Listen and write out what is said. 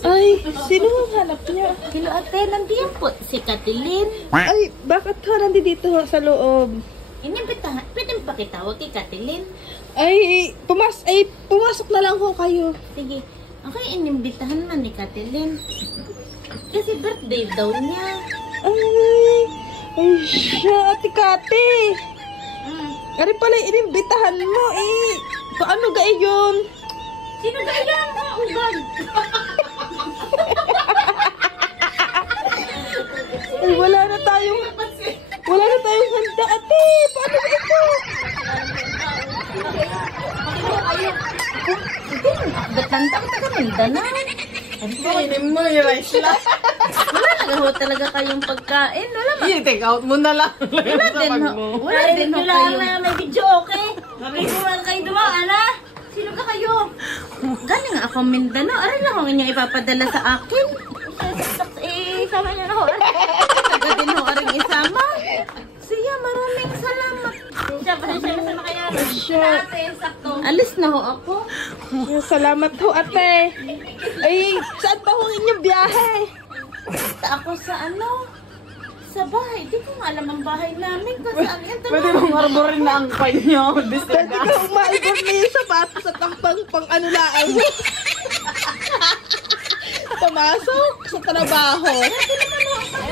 Ay, sino ang hanap niya? Hello ate, nandiyan po si Katilin. Ay, bakit ho nandito ho sa loob? Inimbitahan, pwede mo pakitawag kay Katilin? Ay, pumasok na lang ho kayo. Sige, okay, inimbitahan man ni Katilin. Kasi birthday daw niya. Ay, siya, Ate Kati. Ari pala inimbitahan mo eh. Paano ga yun? Sino kaya ang ugan? Ay, wala na tayong handa, ate. Paano ba ito? Gatantang taga Mindanao. Kainin mo yung rice lang. Wala na ho talaga kayong pagkain. Wala ba? I-take out mo na lang. Wala din ho. Wala din ho kayo. May video, okay? Makikuhan kayo dumaan, ha? Sino ka kayo? Galing nga ako Mindanao. Aray lang ho inyong ipapadala sa akin. Isama niyo na ho. Taga din ho aring isama. Siya, maraming salamat. Siya, pasensya na sa makayaran. Alis na ho ako. Salamat ho, ate. Ay, saan pa ho inyong biyahe? Ako sa ano? Sa bahay. Di ko nga alam ang bahay namin. Kasi ang ito Pwede mong arborin na ang pay nyo. Pwede ka umaibon may sapatos at ang pang ano lang. Pumasok sa trabaho. Hindi naman ako.